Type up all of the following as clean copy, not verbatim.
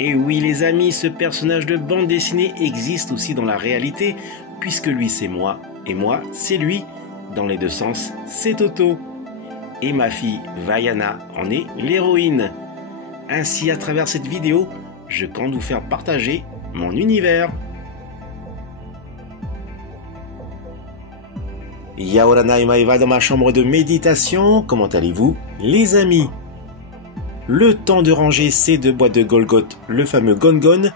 Et oui les amis, ce personnage de bande dessinée existe aussi dans la réalité, puisque lui c'est moi, et moi c'est lui. Dans les deux sens, c'est Toto. Et ma fille Vaiana en est l'héroïne. Ainsi, à travers cette vidéo, je compte vous faire partager mon univers. Yaorana et Maeva dans ma chambre de méditation. Comment allez-vous, les amis? Le temps de ranger ces deux boîtes de Golgoth, le fameux Gongon,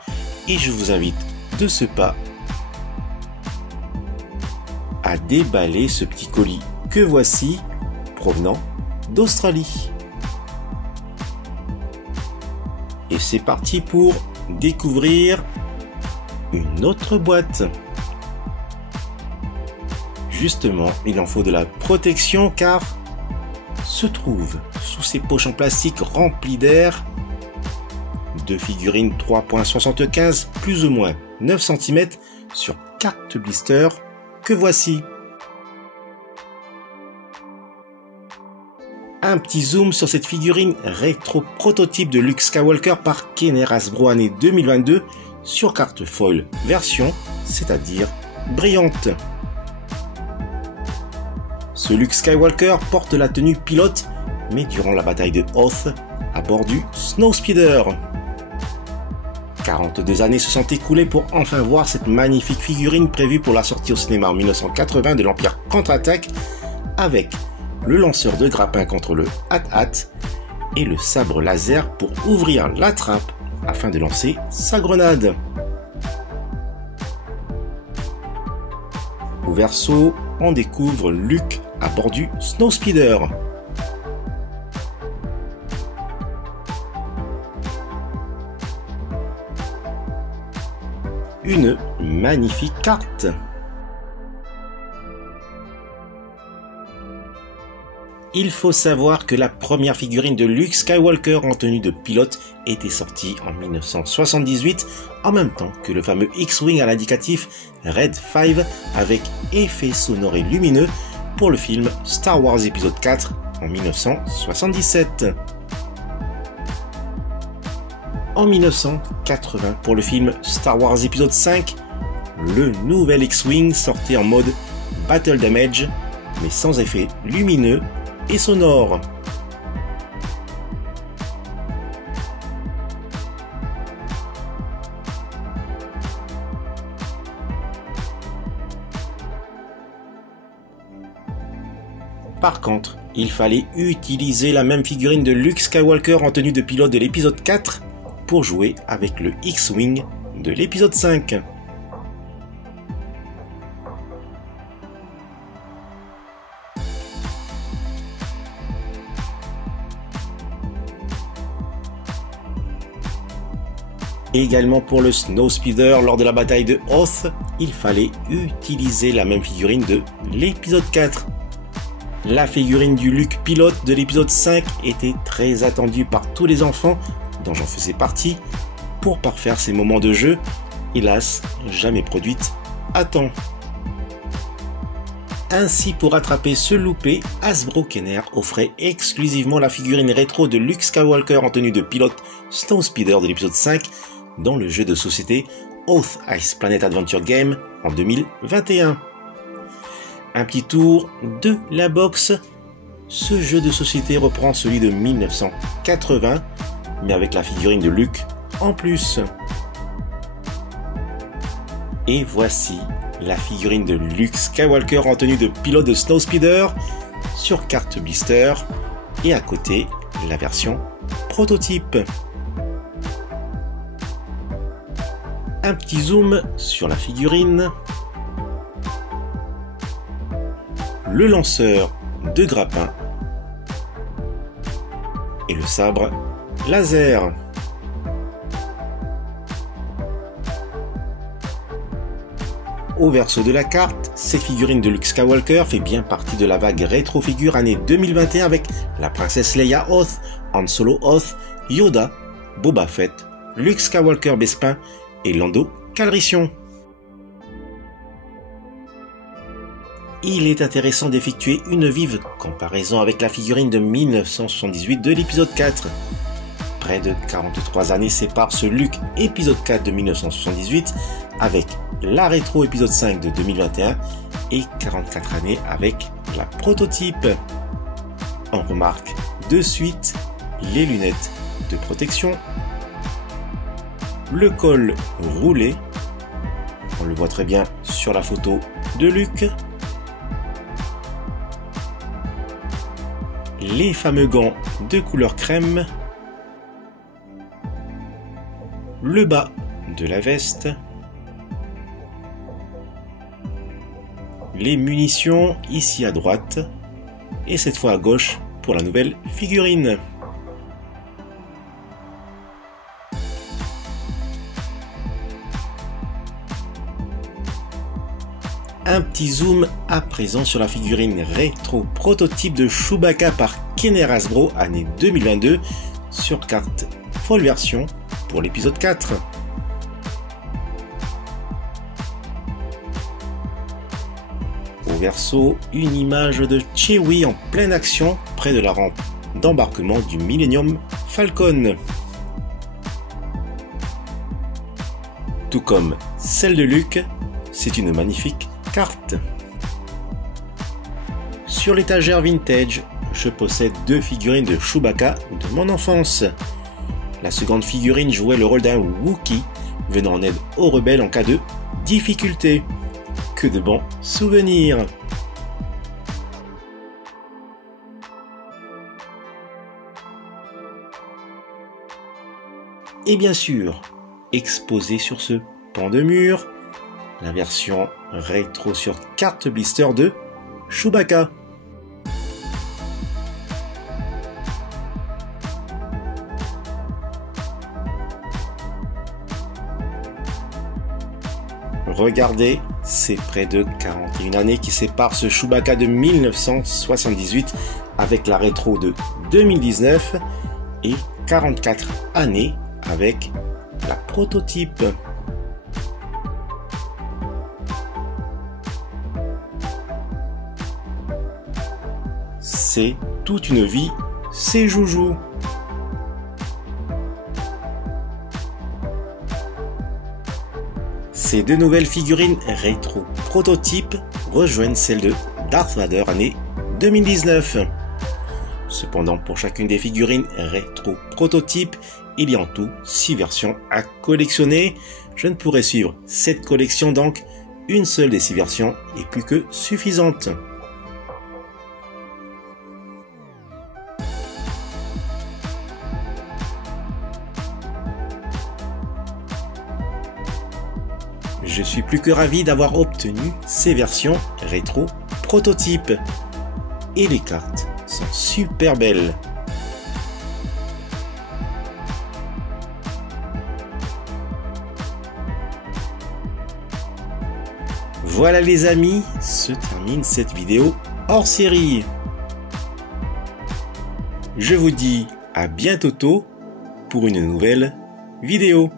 et je vous invite de ce pas à déballer ce petit colis que voici, provenant d'Australie. Et c'est parti pour découvrir une autre boîte. Justement, il en faut de la protection car se trouve sous ces poches en plastique remplies d'air deux figurines 3.75 plus ou moins 9 cm sur carte blister que voici. Un petit zoom sur cette figurine rétro prototype de Luke Skywalker par Kenner Hasbro année 2022 sur carte foil version, c'est-à-dire brillante. Ce Luke Skywalker porte la tenue pilote, mais durant la bataille de Hoth, à bord du Snowspeeder. 42 années se sont écoulées pour enfin voir cette magnifique figurine prévue pour la sortie au cinéma en 1980 de l'Empire Contre-Attaque, avec le lanceur de grappin contre le Hat-Hat et le sabre laser pour ouvrir la trappe afin de lancer sa grenade. Au verso, on découvre Luke à bord du Snowspeeder. Une magnifique carte. Il faut savoir que la première figurine de Luke Skywalker en tenue de pilote était sortie en 1978, en même temps que le fameux X-Wing à l'indicatif Red 5 avec effet sonore et lumineux pour le film Star Wars épisode 4 en 1977. En 1980, pour le film Star Wars épisode 5, le nouvel X-Wing sortait en mode Battle Damage, mais sans effet lumineux et sonore. Par contre, il fallait utiliser la même figurine de Luke Skywalker en tenue de pilote de l'épisode 4 pour jouer avec le X-Wing de l'épisode 5. Également pour le Snowspeeder lors de la bataille de Hoth, il fallait utiliser la même figurine de l'épisode 4. La figurine du Luke pilote de l'épisode 5 était très attendue par tous les enfants, dont j'en faisais partie, pour parfaire ces moments de jeu, hélas jamais produite à temps. Ainsi, pour rattraper ce loupé, Hasbro Kenner offrait exclusivement la figurine rétro de Luke Skywalker en tenue de pilote Snowspeeder de l'épisode 5 dans le jeu de société Hoth Ice Planet Adventure Game en 2021. Un petit tour de la box. Ce jeu de société reprend celui de 1980, mais avec la figurine de Luke en plus. Et voici la figurine de Luke Skywalker en tenue de pilote de Snowspeeder sur carte blister et à côté la version prototype. Un petit zoom sur la figurine. Le lanceur de grappin et le sabre laser. Au verso de la carte, cette figurine de Luke Skywalker fait bien partie de la vague rétro-figure année 2021 avec la princesse Leia Hoth, Han Solo Hoth, Yoda, Boba Fett, Luke Skywalker Bespin et Lando Calrissian. Il est intéressant d'effectuer une vive comparaison avec la figurine de 1978 de l'épisode 4. Près de 43 années séparent ce Luke épisode 4 de 1978 avec la rétro épisode 5 de 2021 et 44 années avec la prototype. On remarque de suite les lunettes de protection, le col roulé, on le voit très bien sur la photo de Luke, les fameux gants de couleur crème, le bas de la veste, les munitions ici à droite et cette fois à gauche pour la nouvelle figurine. Un petit zoom à présent sur la figurine rétro prototype de Chewbacca par Kenner Hasbro année 2022 sur carte full version pour l'épisode 4. Au verso, une image de Chewie en pleine action près de la rampe d'embarquement du Millennium Falcon. Tout comme celle de Luke, c'est une magnifique carte. Sur l'étagère vintage, je possède deux figurines de Chewbacca de mon enfance. La seconde figurine jouait le rôle d'un Wookiee venant en aide aux rebelles en cas de difficulté. Que de bons souvenirs! Et bien sûr, exposé sur ce pan de mur, la version rétro sur carte blister de Chewbacca. Regardez, c'est près de 41 années qui séparent ce Chewbacca de 1978 avec la rétro de 2019 et 44 années avec la prototype. C'est toute une vie, c'est joujou. Ces deux nouvelles figurines rétro prototypes rejoignent celles de Darth Vader année 2019. Cependant, pour chacune des figurines rétro prototypes, il y a en tout 6 versions à collectionner. Je ne pourrais suivre cette collection donc, une seule des 6 versions est plus que suffisante. Je suis plus que ravi d'avoir obtenu ces versions rétro prototypes. Et les cartes sont super belles. Voilà les amis, se termine cette vidéo hors série. Je vous dis à bientôt pour une nouvelle vidéo.